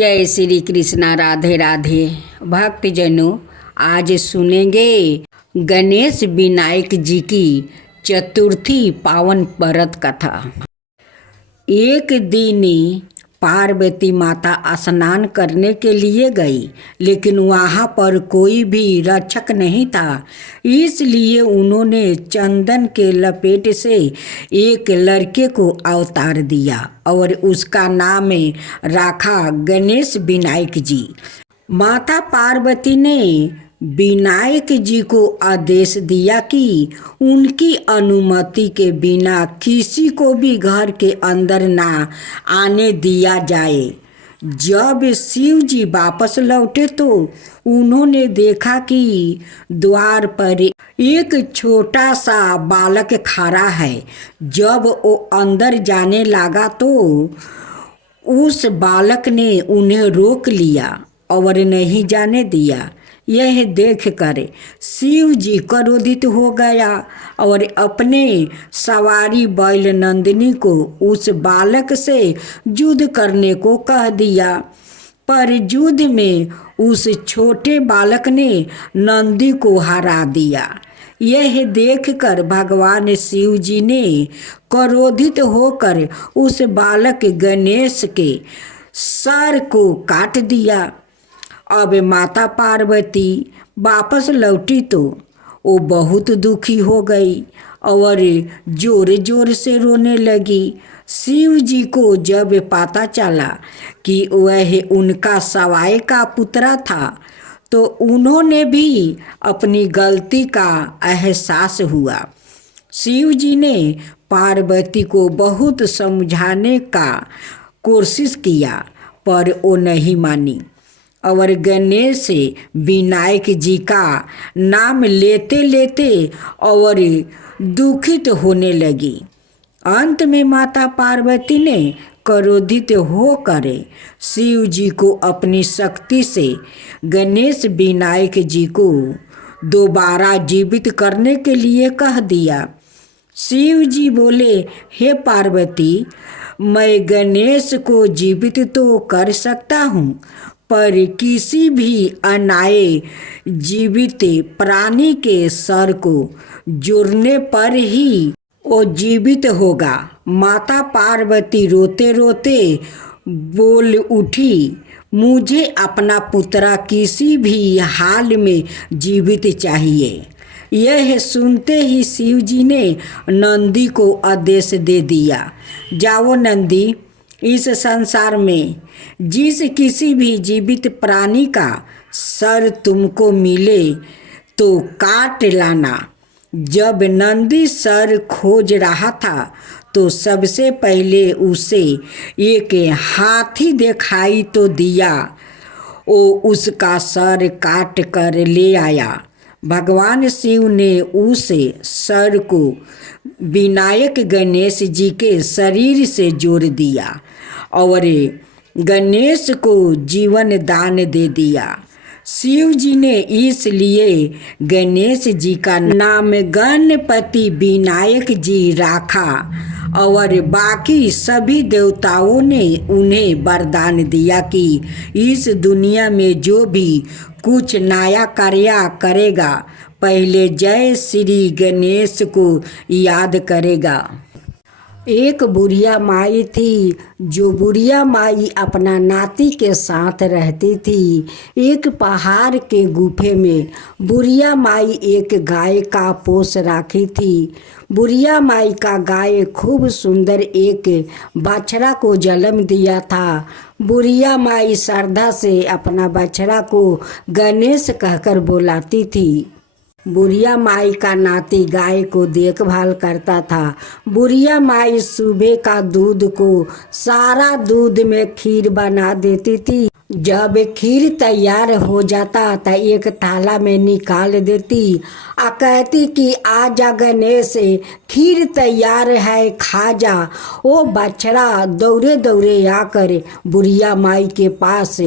जय श्री कृष्णा। राधे राधे। भक्तजनों, आज सुनेंगे गणेश विनायक जी की चतुर्थी पावन व्रत कथा। एक दिन पार्वती माता स्नान करने के लिए गई, लेकिन वहाँ पर कोई भी रक्षक नहीं था। इसलिए उन्होंने चंदन के लपेट से एक लड़के को अवतार दिया और उसका नाम रखा गणेश विनायक जी। माता पार्वती ने विनायक जी को आदेश दिया कि उनकी अनुमति के बिना किसी को भी घर के अंदर ना आने दिया जाए। जब शिव जी वापस लौटे तो उन्होंने देखा कि द्वार पर एक छोटा सा बालक खड़ा है। जब वो अंदर जाने लगा तो उस बालक ने उन्हें रोक लिया और नहीं जाने दिया। यह देखकर शिव जी क्रोधित हो गया और अपने सवारी बैल नंदिनी को उस बालक से युद्ध करने को कह दिया। पर युद्ध में उस छोटे बालक ने नंदी को हरा दिया। यह देखकर भगवान शिव जी ने क्रोधित होकर उस बालक गणेश के सर को काट दिया। अब माता पार्वती वापस लौटी तो वो बहुत दुखी हो गई और जोर जोर से रोने लगी। शिव जी को जब पता चला कि वह उनका सवाई का पुत्र था तो उन्होंने भी अपनी गलती का एहसास हुआ। शिव जी ने पार्वती को बहुत समझाने का कोशिश किया, पर वो नहीं मानी और गणेश विनायक जी का नाम लेते लेते और दुखित होने लगी। अंत में माता पार्वती ने क्रोधित होकर शिव जी को अपनी शक्ति से गणेश विनायक जी को दोबारा जीवित करने के लिए कह दिया। शिव जी बोले, हे पार्वती, मैं गणेश को जीवित तो कर सकता हूँ, पर किसी भी अनाए जीवित प्राणी के सर को जोड़ने पर ही वो जीवित होगा। माता पार्वती रोते रोते बोल उठी, मुझे अपना पुत्र किसी भी हाल में जीवित चाहिए। यह सुनते ही शिव जी ने नंदी को आदेश दे दिया, जाओ नंदी, इस संसार में जिस किसी भी जीवित प्राणी का सर तुमको मिले तो काट लाना। जब नंदी सर खोज रहा था तो सबसे पहले उसे एक हाथी दिखाई तो दिया। वो उसका सर काट कर ले आया। भगवान शिव ने उस सर को विनायक गणेश जी के शरीर से जोड़ दिया और गणेश को जीवन दान दे दिया। शिव जी ने इसलिए गणेश जी का नाम गणपति विनायक जी रखा और बाकी सभी देवताओं ने उन्हें वरदान दिया कि इस दुनिया में जो भी कुछ नया कार्य करेगा पहले जय श्री गणेश को याद करेगा। एक बुढ़िया माई थी। जो बुढ़िया माई अपना नाती के साथ रहती थी। एक पहाड़ के गुफे में बुढ़िया माई एक गाय का पोष रखी थी। बुढ़िया माई का गाय खूब सुंदर एक बछड़ा को जन्म दिया था। बुढ़िया माई श्रद्धा से अपना बछड़ा को गणेश कहकर बुलाती थी। बुढ़िया माई का नाती गाय को देखभाल करता था। बुढ़िया माई सुबह का दूध को सारा दूध में खीर बना देती थी। जब खीर तैयार हो जाता तो एक थाला में निकाल देती और कहती कि आजा गणेश, खीर तैयार है, खा जा। वो बछड़ा दौड़े दौड़े आकर बुढ़िया माई के पास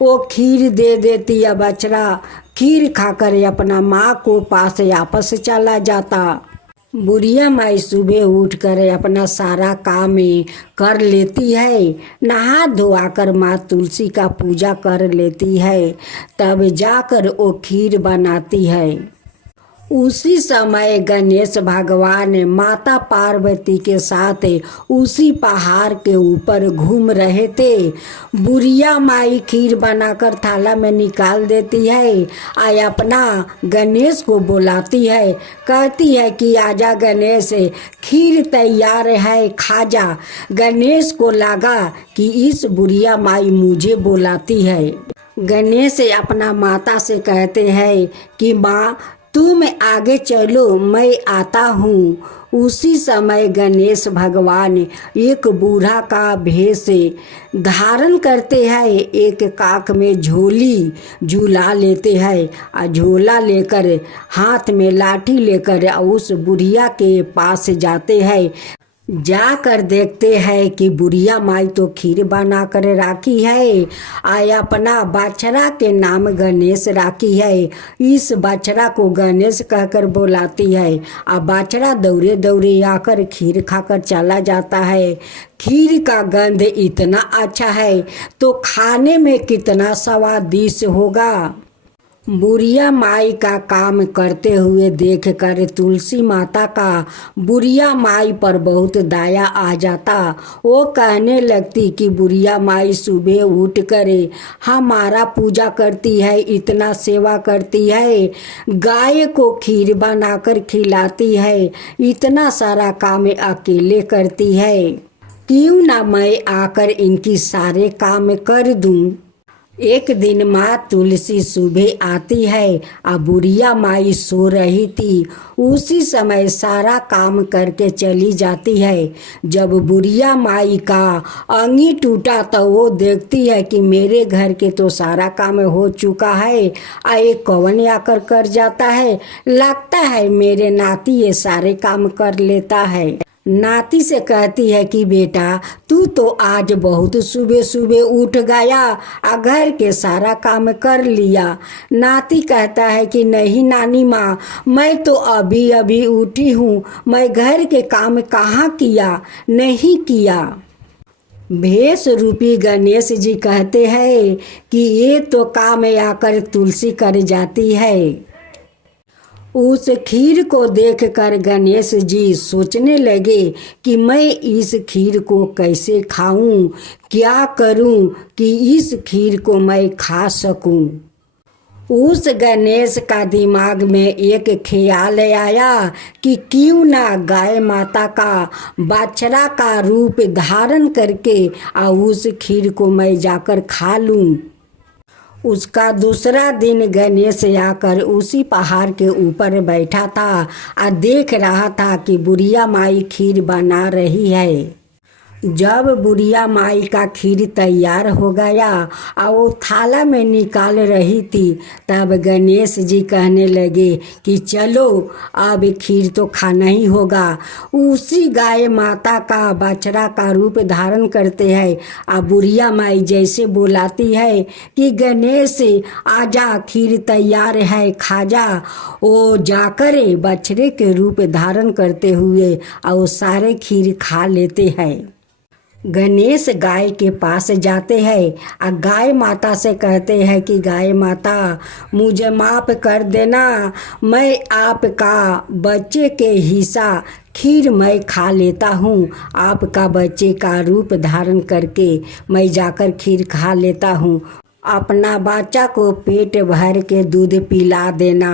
वो खीर दे देती है। बछड़ा खीर खाकर अपना माँ को पास वापस चला जाता। बुढ़िया माई सुबह उठकर अपना सारा काम कर लेती है। नहा धोआकर माँ तुलसी का पूजा कर लेती है। तब जाकर वो खीर बनाती है। उसी समय गणेश भगवान माता पार्वती के साथ उसी पहाड़ के ऊपर घूम रहे थे। बुढ़िया माई खीर बनाकर थाला में निकाल देती है और अपना गणेश को बुलाती है। कहती है कि आजा गणेश, खीर तैयार है, खा जा। गणेश को लगा कि इस बुढ़िया माई मुझे बुलाती है। गणेश अपना माता से कहते हैं कि माँ तुम आगे चलो, मैं आता हूँ। उसी समय गणेश भगवान एक बूढ़ा का भेष धारण करते हैं। एक काख में झोली झूला लेते हैं और झोला लेकर हाथ में लाठी लेकर उस बुढ़िया के पास जाते हैं। जाकर देखते हैं कि बुढ़िया माई तो खीर बना कर राखी है और अपना बछड़ा के नाम गणेश राखी है। इस बछड़ा को गणेश कहकर बुलाती है और बछड़ा दौड़े दौड़े आकर खीर खाकर चला जाता है। खीर का गंध इतना अच्छा है तो खाने में कितना स्वादिष्ट होगा। बुढ़िया माई का काम करते हुए देखकर तुलसी माता का बुढ़िया माई पर बहुत दया आ जाता। वो कहने लगती कि बुढ़िया माई सुबह उठ कर हमारा पूजा करती है, इतना सेवा करती है, गाय को खीर बनाकर खिलाती है, इतना सारा काम अकेले करती है, क्यों ना मैं आकर इनकी सारे काम कर दूं। एक दिन माँ तुलसी सुबह आती है और बुढ़िया माई सो रही थी। उसी समय सारा काम करके चली जाती है। जब बुढ़िया माई का अंगी टूटा तो वो देखती है कि मेरे घर के तो सारा काम हो चुका है, एक कौन आकर कर जाता है। लगता है मेरे नाती ये सारे काम कर लेता है। नाती से कहती है कि बेटा तू तो आज बहुत सुबह सुबह उठ गया और घर के सारा काम कर लिया। नाती कहता है कि नहीं नानी माँ, मैं तो अभी अभी उठी हूँ, मैं घर के काम कहाँ किया, नहीं किया। भेष रूपी गणेश जी कहते हैं कि ये तो काम आकर तुलसी कर जाती है। उस खीर को देखकर गणेश जी सोचने लगे कि मैं इस खीर को कैसे खाऊं, क्या करूं कि इस खीर को मैं खा सकूं। उस गणेश का दिमाग में एक ख्याल आया कि क्यों ना गाय माता का बछड़ा का रूप धारण करके और उस खीर को मैं जाकर खा लूं। उसका दूसरा दिन गणेश आकर उसी पहाड़ के ऊपर बैठा था और देख रहा था कि बुढ़िया माई खीर बना रही है। जब बुढ़िया माई का खीर तैयार हो गया और वो थाला में निकाल रही थी, तब गणेश जी कहने लगे कि चलो अब खीर तो खाना ही होगा। उसी गाय माता का बछड़ा का रूप धारण करते हैं और बुढ़िया माई जैसे बुलाती है कि गणेश आजा खीर तैयार है, खा जा। वो जाकर बछड़े के रूप धारण करते हुए और वो सारे खीर खा लेते हैं। गणेश गाय के पास जाते हैं और गाय माता से कहते हैं कि गाय माता मुझे माफ़ कर देना, मैं आपका बच्चे के हिस्सा खीर मैं खा लेता हूँ। आपका बच्चे का रूप धारण करके मैं जाकर खीर खा लेता हूँ। अपना बच्चा को पेट भर के दूध पिला देना।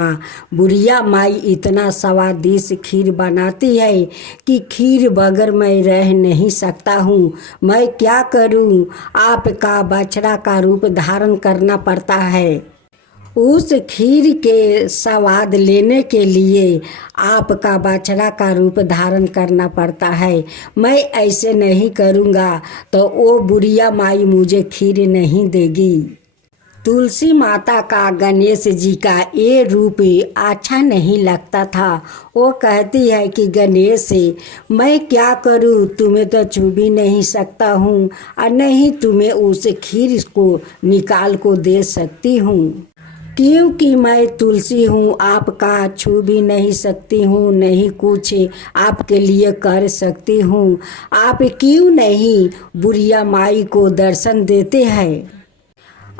बुढ़िया माई इतना स्वादिष्ट खीर बनाती है कि खीर बगैर मैं रह नहीं सकता हूँ। मैं क्या करूँ, आपका बछड़ा का रूप धारण करना पड़ता है। उस खीर के स्वाद लेने के लिए आपका बछड़ा का रूप धारण करना पड़ता है। मैं ऐसे नहीं करूँगा तो वो बुढ़िया माई मुझे खीर नहीं देगी। तुलसी माता का गणेश जी का ये रूप अच्छा नहीं लगता था। वो कहती है कि गणेश मैं क्या करूं, तुम्हें तो छू भी नहीं सकता हूं और नहीं तुम्हें उस खीर को निकाल को दे सकती हूं। क्योंकि मैं तुलसी हूँ, आपका छू भी नहीं सकती हूँ, नहीं कुछ आपके लिए कर सकती हूँ। आप क्यों नहीं बुढ़िया माई को दर्शन देते हैं?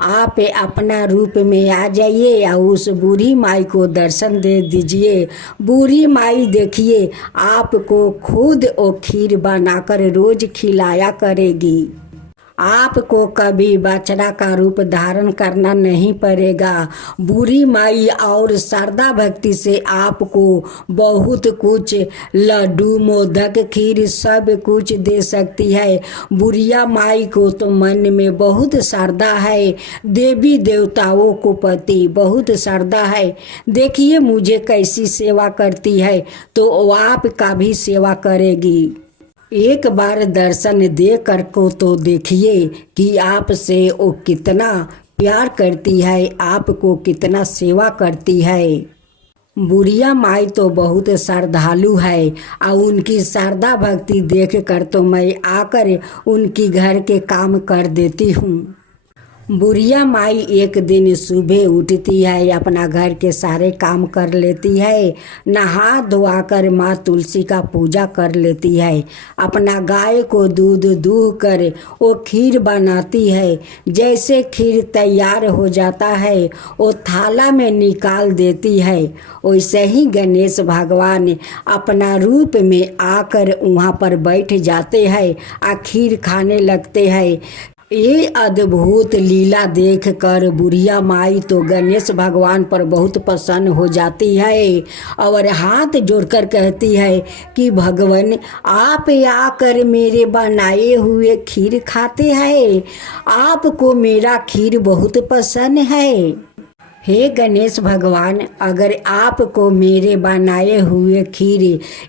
आप अपना रूप में आ जाइए और उस बूढ़ी माई को दर्शन दे दीजिए। बूढ़ी माई देखिए आपको खुद वो खीर बनाकर रोज खिलाया करेगी। आपको कभी बछड़ा का रूप धारण करना नहीं पड़ेगा। बूढ़ी माई और श्रद्धा भक्ति से आपको बहुत कुछ, लड्डू, मोदक, खीर सब कुछ दे सकती है। बुढ़िया माई को तो मन में बहुत श्रद्धा है, देवी देवताओं को प्रति बहुत श्रद्धा है। देखिए मुझे कैसी सेवा करती है, तो वो आपका भी सेवा करेगी। एक बार दर्शन दे कर को तो देखिए कि आपसे वो कितना प्यार करती है, आपको कितना सेवा करती है। बुढ़िया माई तो बहुत श्रद्धालु है और उनकी श्रद्धा भक्ति देख कर तो मैं आकर उनकी घर के काम कर देती हूँ। बुढ़िया माई एक दिन सुबह उठती है, अपना घर के सारे काम कर लेती है, नहा धोआ कर माँ तुलसी का पूजा कर लेती है, अपना गाय को दूध दूह कर वो खीर बनाती है। जैसे खीर तैयार हो जाता है वो थाला में निकाल देती है। वैसे ही गणेश भगवान अपना रूप में आकर वहाँ पर बैठ जाते हैं और खीर खाने लगते हैं। ये अद्भुत लीला देखकर बुढ़िया माई तो गणेश भगवान पर बहुत प्रसन्न हो जाती है और हाथ जोड़कर कहती है कि भगवान आप आकर मेरे बनाए हुए खीर खाते हैं, आपको मेरा खीर बहुत पसंद है। हे गणेश भगवान, अगर आपको मेरे बनाए हुए खीर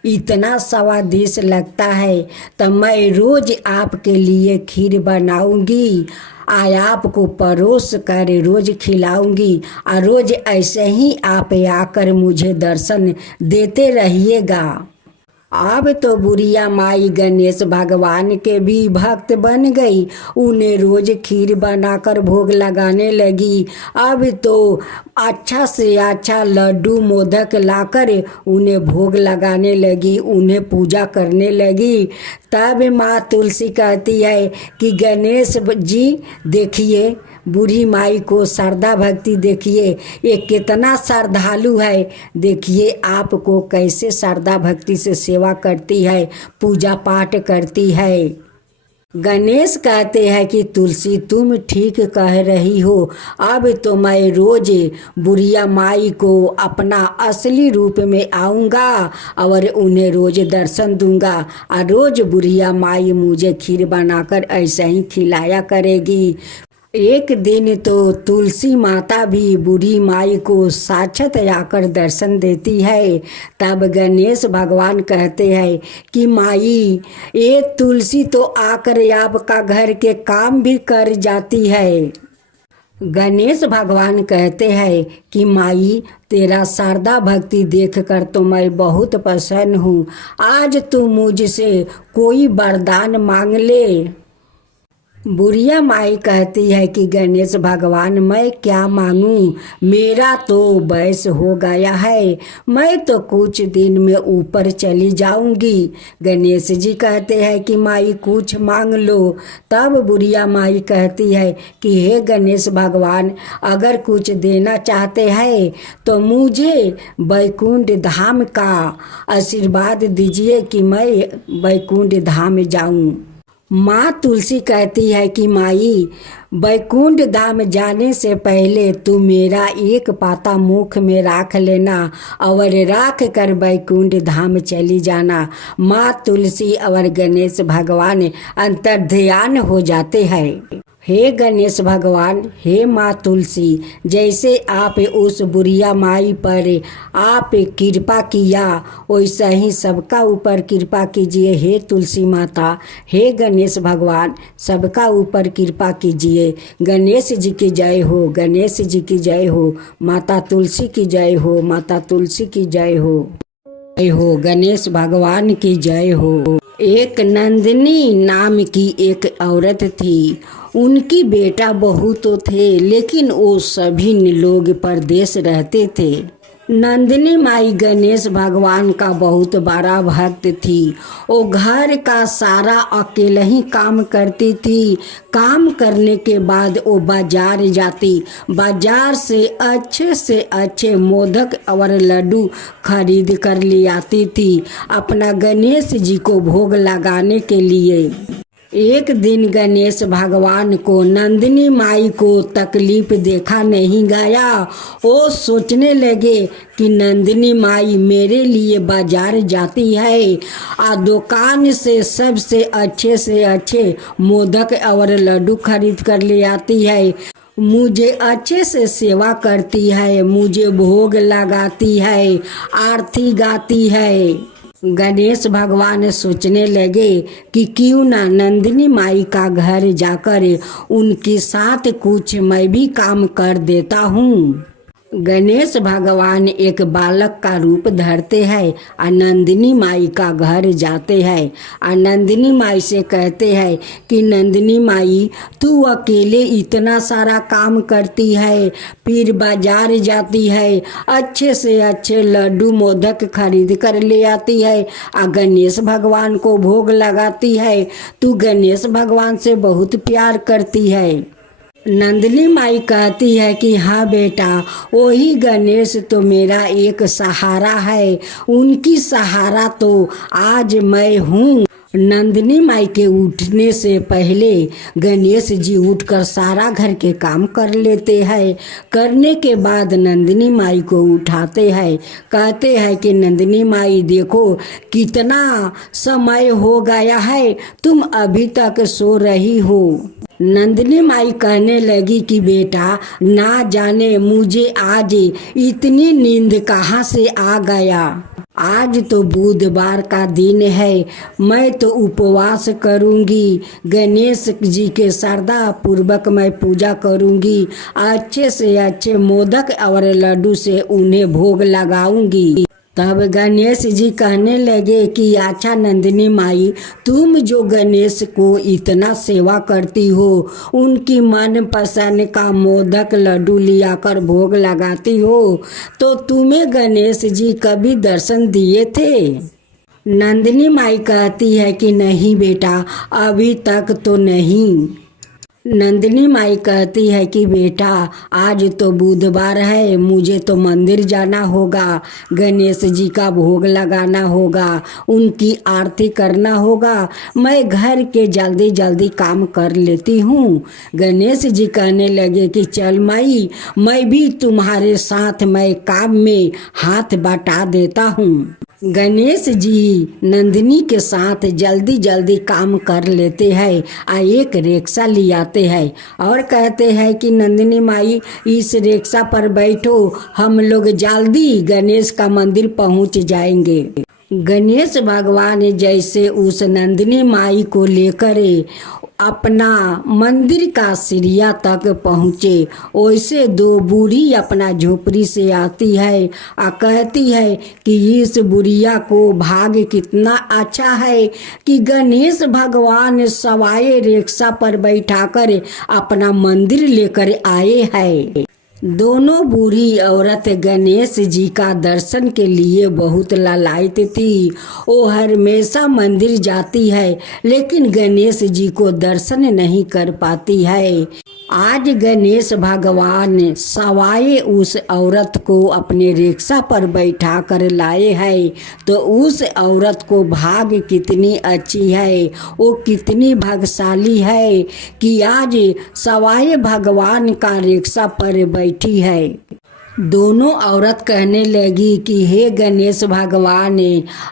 इतना स्वादिष्ट लगता है तो मैं रोज आपके लिए खीर बनाऊंगी, आपको परोस कर रोज खिलाऊंगी और रोज ऐसे ही आप आकर मुझे दर्शन देते रहिएगा। अब तो बुढ़िया माई गणेश भगवान के भी भक्त बन गई, उन्हें रोज खीर बनाकर भोग लगाने लगी। अब तो अच्छा से अच्छा लड्डू मोदक लाकर उन्हें भोग लगाने लगी, उन्हें पूजा करने लगी। तब माँ तुलसी कहती है कि गणेश जी देखिए बूढ़ी माई को श्रद्धा भक्ति देखिए, ये कितना श्रद्धालु है, देखिए आपको कैसे श्रद्धा भक्ति से सेवा करती है, पूजा पाठ करती है। गणेश कहते हैं कि तुलसी तुम ठीक कह रही हो, अब तो मैं रोज बुढ़िया माई को अपना असली रूप में आऊँगा और उन्हें रोज दर्शन दूंगा और रोज बुढ़िया माई मुझे खीर बनाकर ऐसे ही खिलाया करेगी। एक दिन तो तुलसी माता भी बूढ़ी माई को साक्षात आकर दर्शन देती है। तब गणेश भगवान कहते हैं कि माई ये तुलसी तो आकर आपका घर के काम भी कर जाती है। गणेश भगवान कहते हैं कि माई तेरा शारदा भक्ति देखकर तो मैं बहुत प्रसन्न हूँ, आज तू मुझसे कोई वरदान मांग ले। बुढ़िया माई कहती है कि गणेश भगवान मैं क्या मांगूं, मेरा तो वयस हो गया है, मैं तो कुछ दिन में ऊपर चली जाऊंगी। गणेश जी कहते हैं कि माई कुछ मांग लो। तब बुढ़िया माई कहती है कि हे गणेश भगवान अगर कुछ देना चाहते हैं तो मुझे वैकुंठ धाम का आशीर्वाद दीजिए कि मैं वैकुंठ धाम जाऊं। माँ तुलसी कहती है कि माई वैकुंठ धाम जाने से पहले तू मेरा एक पाता मुख में रख लेना और राख कर वैकुंठ धाम चली जाना। माँ तुलसी और गणेश भगवान अंतर्ध्यान हो जाते हैं। हे गणेश भगवान, हे माँ तुलसी, जैसे आप उस बुढ़िया माई पर आप कृपा किया वैसा ही सबका ऊपर कृपा कीजिए। हे तुलसी माता, हे गणेश भगवान, सबका ऊपर कृपा कीजिए। गणेश जी की जय हो, गणेश जी की जय हो, माता तुलसी की जय हो, माता तुलसी की जय हो, गणेश भगवान की जय हो। एक नंदिनी नाम की एक औरत थी। उनकी बेटा बहू तो थे, लेकिन वो सभी लोग परदेश रहते थे। नंदिनी माई गणेश भगवान का बहुत बड़ा भक्त थी। वो घर का सारा अकेले ही काम करती थी। काम करने के बाद वो बाजार जाती। बाजार से अच्छे मोदक और लड्डू खरीद कर ले आती थी अपना गणेश जी को भोग लगाने के लिए। एक दिन गणेश भगवान को नंदिनी माई को तकलीफ देखा नहीं गया। वो सोचने लगे कि नंदिनी माई मेरे लिए बाजार जाती है, दुकान से अच्छे मोदक और लड्डू खरीद कर ले आती है, मुझे अच्छे से सेवा करती है, मुझे भोग लगाती है, आरती गाती है। गणेश भगवान सोचने लगे कि क्यों ना नंदिनी माई का घर जाकर उनके साथ कुछ मैं भी काम कर देता हूँ। गणेश भगवान एक बालक का रूप धरते हैं और नंदिनी माई का घर जाते हैं और नंदिनी माई से कहते हैं कि नंदिनी माई तू अकेले इतना सारा काम करती है, फिर बाजार जाती है, अच्छे से अच्छे लड्डू मोदक खरीद कर ले आती है और गणेश भगवान को भोग लगाती है। तू गणेश भगवान से बहुत प्यार करती है। नंदिनी माई कहती है कि हाँ बेटा, वही गणेश तो मेरा एक सहारा है, उनकी सहारा तो आज मैं हूँ। नंदिनी माई के उठने से पहले गणेश जी उठकर सारा घर के काम कर लेते हैं। करने के बाद नंदिनी माई को उठाते हैं, कहते हैं कि नंदिनी माई देखो कितना समय हो गया है, तुम अभी तक सो रही हो। नंदिनी माई कहने लगी कि बेटा ना जाने मुझे आज इतनी नींद कहाँ से आ गया। आज तो बुधवार का दिन है, मैं तो उपवास करूंगी, गणेश जी के श्रद्धा पूर्वक मैं पूजा करूंगी, अच्छे से अच्छे मोदक और लड्डू से उन्हें भोग लगाऊंगी। तब गणेश जी कहने लगे कि अच्छा नंदिनी माई, तुम जो गणेश को इतना सेवा करती हो, उनकी मन पसंद का मोदक लड्डू लिया कर भोग लगाती हो, तो तुम्हें गणेश जी कभी दर्शन दिए थे? नंदिनी माई कहती है कि नहीं बेटा, अभी तक तो नहीं। नंदिनी माई कहती है कि बेटा आज तो बुधवार है, मुझे तो मंदिर जाना होगा, गणेश जी का भोग लगाना होगा, उनकी आरती करना होगा, मैं घर के जल्दी जल्दी काम कर लेती हूँ। गणेश जी कहने लगे कि चल माई, मैं भी तुम्हारे साथ मैं काम में हाथ बटा देता हूँ। गणेश जी नंदिनी के साथ जल्दी जल्दी काम कर लेते हैं और एक रिक्शा ले आते हैं और कहते हैं कि नंदिनी माई इस रिक्शा पर बैठो, हम लोग जल्दी गणेश का मंदिर पहुंच जाएंगे। गणेश भगवान जैसे उस नंदिनी माई को लेकर अपना मंदिर का सीढ़िया तक पहुँचे, वैसे दो बूढ़ी अपना झोपड़ी से आती है और कहती है कि इस बुढ़िया को भाग्य कितना अच्छा है कि गणेश भगवान सवाए रिक्शा पर बैठाकर अपना मंदिर लेकर आए हैं। दोनों बूढ़ी औरत गणेश जी का दर्शन के लिए बहुत लालायित थी। वो हमेशा मंदिर जाती है, लेकिन गणेश जी को दर्शन नहीं कर पाती है। आज गणेश भगवान सवाए उस औरत को अपने रिक्शा पर बैठा कर लाए हैं, तो उस औरत को भाग्य कितनी अच्छी है, वो कितनी भाग्यशाली है कि आज सवाए भगवान का रिक्शा पर बैठी है। दोनों औरत कहने लगी कि हे गणेश भगवान,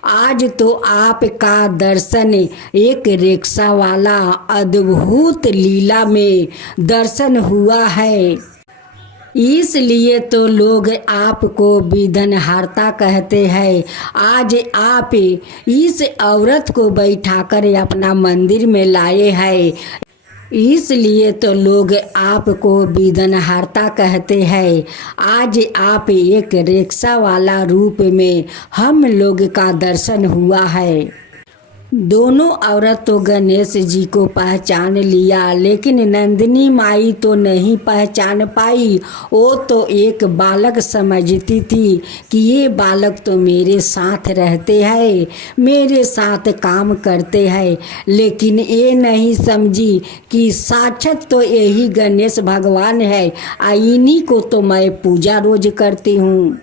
आज तो आपका दर्शन एक रिक्शा वाला अद्भुत लीला में दर्शन हुआ है, इसलिए तो लोग आपको विघ्नहर्ता कहते हैं। आज आप इस औरत को बैठाकर अपना मंदिर में लाए हैं, इसलिए तो लोग आपको विघ्नहर्ता कहते हैं। आज आप एक रिक्शा वाला रूप में हम लोग का दर्शन हुआ है। दोनों औरत तो गणेश जी को पहचान लिया, लेकिन नंदिनी माई तो नहीं पहचान पाई। वो तो एक बालक समझती थी कि ये बालक तो मेरे साथ रहते हैं, मेरे साथ काम करते हैं, लेकिन ये नहीं समझी कि साक्षात तो यही गणेश भगवान है। इन्हीं को तो मैं पूजा रोज करती हूँ।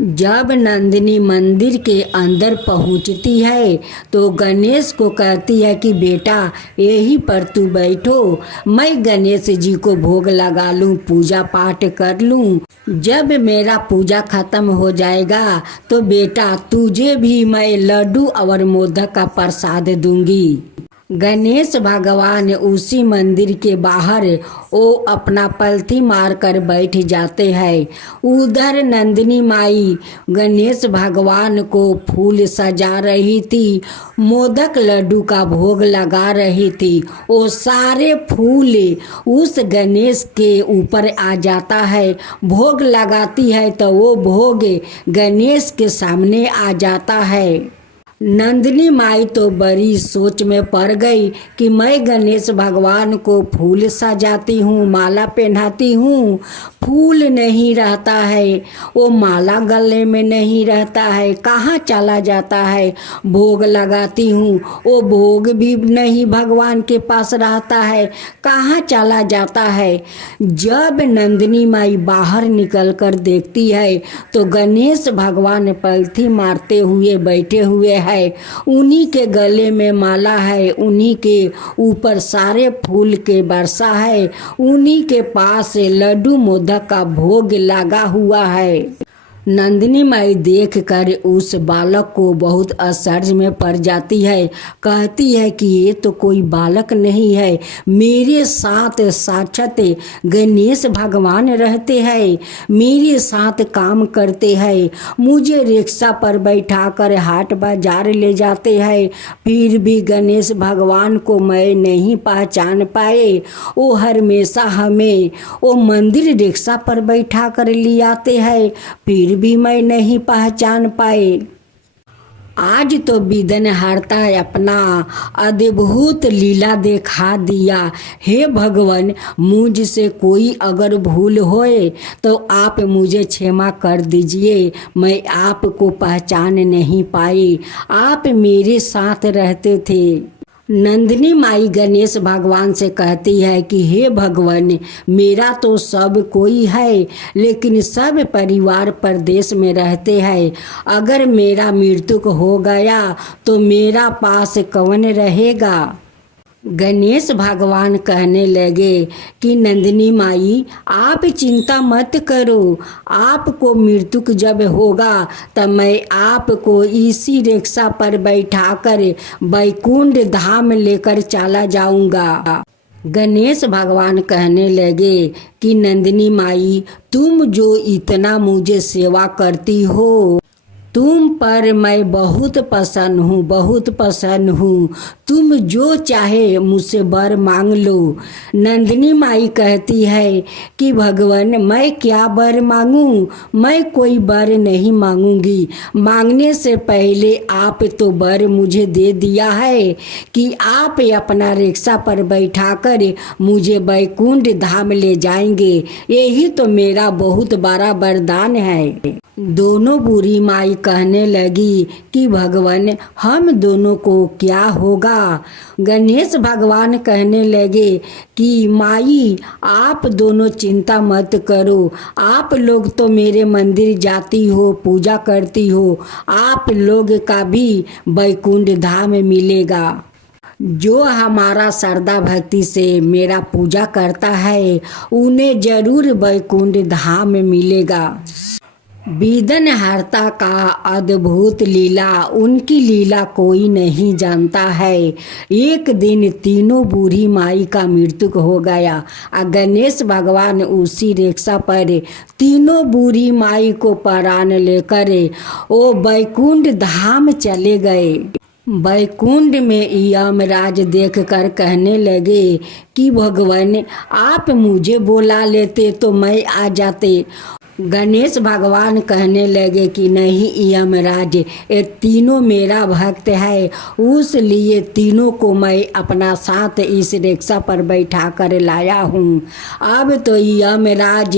जब नंदिनी मंदिर के अंदर पहुंचती है तो गणेश को कहती है कि बेटा यहीं पर तू बैठो, मैं गणेश जी को भोग लगा लूं, पूजा पाठ कर लूं। जब मेरा पूजा खत्म हो जाएगा तो बेटा तुझे भी मैं लड्डू और मोदक का प्रसाद दूंगी। गणेश भगवान उसी मंदिर के बाहर वो अपना पलथी मार कर बैठ जाते हैं। उधर नंदिनी माई गणेश भगवान को फूल सजा रही थी, मोदक लड्डू का भोग लगा रही थी। वो सारे फूल उस गणेश के ऊपर आ जाता है। भोग लगाती है तो वो भोग गणेश के सामने आ जाता है। नंदिनी माई तो बड़ी सोच में पड़ गई कि मैं गणेश भगवान को फूल सजाती हूँ, माला पहनाती हूँ, फूल नहीं रहता है, वो माला गले में नहीं रहता है, कहाँ चला जाता है। भोग लगाती हूँ, वो भोग भी नहीं भगवान के पास रहता है, कहाँ चला जाता है। जब नंदिनी माई बाहर निकल कर देखती है तो गणेश भगवान पलथी मारते हुए बैठे हुए है। उन्हीं के गले में माला है, उन्हीं के ऊपर सारे फूल के वर्षा है, उन्हीं के पास लड्डू मोदक का भोग लगा हुआ है। नंदिनी माई देखकर उस बालक को बहुत आश्चर्य में पड़ जाती है। कहती है कि ये तो कोई बालक नहीं है, मेरे साथ साक्षात गणेश भगवान रहते हैं, मेरे साथ काम करते हैं, मुझे रिक्शा पर बैठाकर हाट बाजार ले जाते हैं, फिर भी गणेश भगवान को मैं नहीं पहचान पाए। वो हमेशा हमें वो मंदिर रिक्शा पर बैठा कर ले आते हैं, फिर भी मैं नहीं पहचान पाए। आज तो बिदनहरता अपना अद्भुत लीला दिखा दिया। हे भगवान, मुझसे कोई अगर भूल होए तो आप मुझे क्षमा कर दीजिए। मैं आपको पहचान नहीं पाई, आप मेरे साथ रहते थे। नंदिनी माई गणेश भगवान से कहती है कि हे भगवान, मेरा तो सब कोई है, लेकिन सब परिवार परदेश में रहते हैं। अगर मेरा मृत्यु हो गया तो मेरा पास कौन रहेगा। गणेश भगवान कहने लगे कि नंदिनी माई, आप चिंता मत करो, आपको मृत्यु जब होगा तब मैं आपको इसी रिक्शा पर बैठाकर बैकुंठ धाम लेकर चला जाऊंगा। गणेश भगवान कहने लगे कि नंदिनी माई, तुम जो इतना मुझे सेवा करती हो, तुम पर मैं बहुत प्रसन्न हूँ, बहुत प्रसन्न हूँ। तुम जो चाहे मुझसे वर मांग लो। नंदिनी माई कहती है कि भगवान, मैं क्या वर मांगूं, मैं कोई वर नहीं मांगूंगी। मांगने से पहले आप तो वर मुझे दे दिया है कि आप अपना रिक्शा पर बैठाकर मुझे बैकुंठ धाम ले जाएंगे। यही तो मेरा बहुत बड़ा वरदान है। दोनों बूढ़ी माई कहने लगी कि भगवान, हम दोनों को क्या होगा। गणेश भगवान कहने लगे कि माई, आप दोनों चिंता मत करो, आप लोग तो मेरे मंदिर जाती हो, पूजा करती हो, आप लोग का भी बैकुंठ धाम मिलेगा। जो हमारा श्रद्धा भक्ति से मेरा पूजा करता है उन्हें जरूर बैकुंठ धाम मिलेगा। बिदनहरता का अद्भुत लीला, उनकी लीला कोई नहीं जानता है। एक दिन तीनों बूढ़ी माई का मृत्यु हो गया। गणेश भगवान उसी रिक्शा पर तीनों बूढ़ी माई को प्राण लेकर वो बैकुंठ धाम चले गए। बैकुंठ में यमराज देखकर कहने लगे कि भगवान, आप मुझे बुला लेते तो मैं आ जाते। गणेश भगवान कहने लगे कि नहीं यमराज, ये तीनों मेरा भक्त है, उस लिए तीनों को मैं अपना साथ इस रिक्शा पर बैठा कर लाया हूँ। अब तो यमराज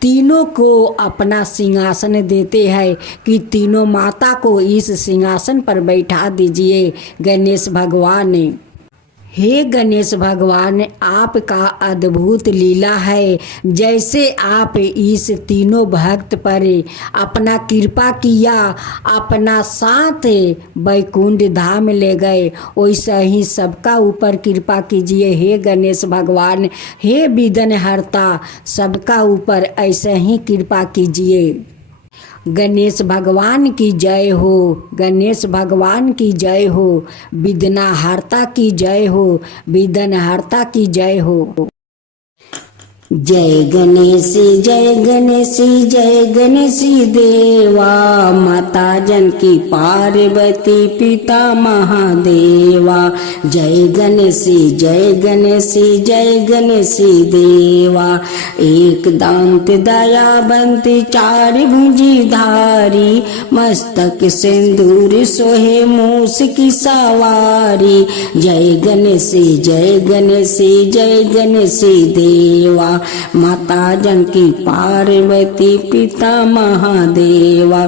तीनों को अपना सिंहासन देते हैं कि तीनों माता को इस सिंहासन पर बैठा दीजिए। गणेश भगवान ने, हे गणेश भगवान, आपका अद्भुत लीला है। जैसे आप इस तीनों भक्त पर अपना कृपा किया, अपना साथ वैकुंठ धाम ले गए, वैसा ही सबका ऊपर कृपा कीजिए। हे गणेश भगवान, हे विघ्न हर्ता, सबका ऊपर ऐसे ही कृपा कीजिए। गणेश भगवान की जय हो, गणेश भगवान की जय हो, विघ्नहर्ता की जय हो, विघ्नहर्ता की जय हो। जय गणेश जय गणेश जय गणेश देवा, माता जानकी पार्वती पिता महादेवा। जय गणेश जय गणेश जय गणेश देवा, एक दांत दयावंत चार भुजी धारी, मस्तक सिंदूर सोहे मूस की सवारी। जय गणेश जय गणेश जय गणेश देवा, माता जानकी पार्वती पिता महादेवा।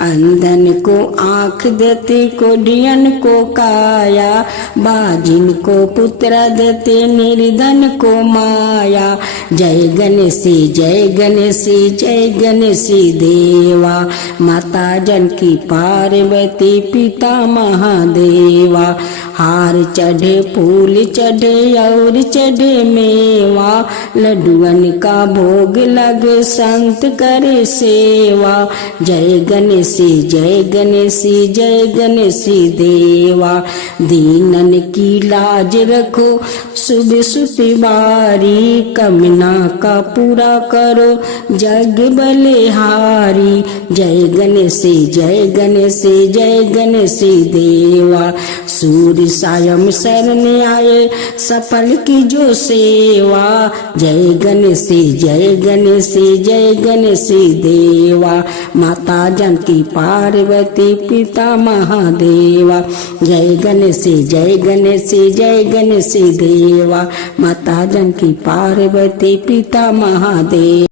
अंधन को आँख देते, कोढ़ियन को काया, बाजिन को पुत्र देते, निर्धन को माया। जय गणेश जय गणेश जय गणेश देवा, माता जानकी पार्वती पिता महादेवा। हार चढ़े फूल चढ़े और चढ़े मेवा, लड्डुअन का भोग लगे संत करे सेवा। जय गणेश जय गणेश जय गणेश देवा, दीनन की लाज रखो शुभ सुतिवारी, कमना का पूरा करो जग बलिहारी। जय गणेश जय गणेश जय गणेश देवा, सूर्य सायं शरण आए सफल की जो सेवा। जय गणेश जय गणेश जय गणेश देवा, माता जानकी पार्वती पिता महादेवा। जय गणेश जय गणेश जय गणेश देवा, माता जानकी पार्वती पिता महादेव।